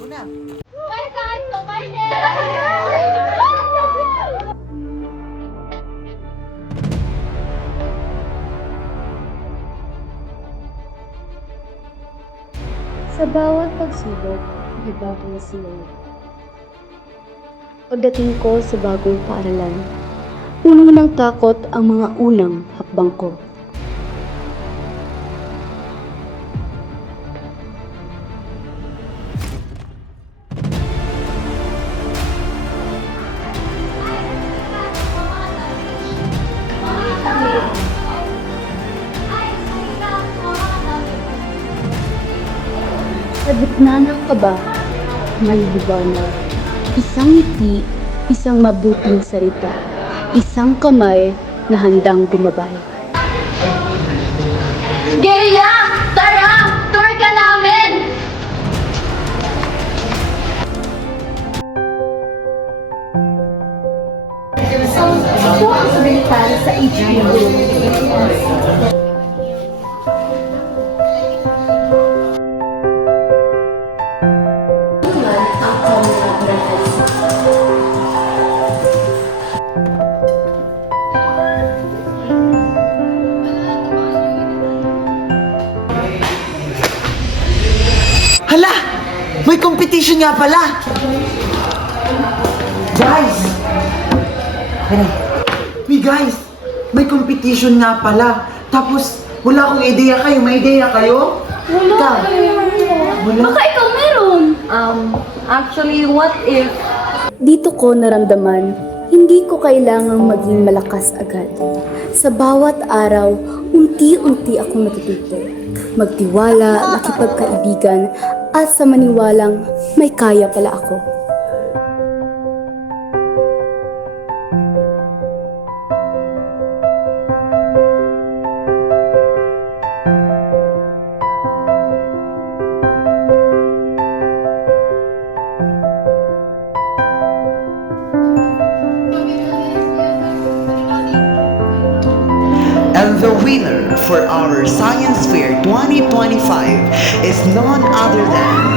Una. May kanto, may nera! Sa bawat pagsubok, may bagong simula. Pagdating ko sa bagong paaralan, puno ng takot ang mga unang hakbang ko. Sa gitna ng kaba, may liwanag. Isang ngiti, isang mabuting salita, isang kamay na handang gumabay. Geya! Tara! Tour ka namin! Ito ang sumilitan sa HBU. Hala! May competition nga pala! Guys! Guys! May competition nga pala. Tapos, wala akong ideya kayo. May ideya kayo? Wala. Wala? Baka ikaw meron. Actually, what if... Dito ko naramdaman, hindi ko kailangang maging malakas agad. Sa bawat araw, unti-unti akong natututo. Magtiwala, makipagkaibigan, at sa maniwalang may kaya pala ako. And the winner for our Science Fair 2025 is none other than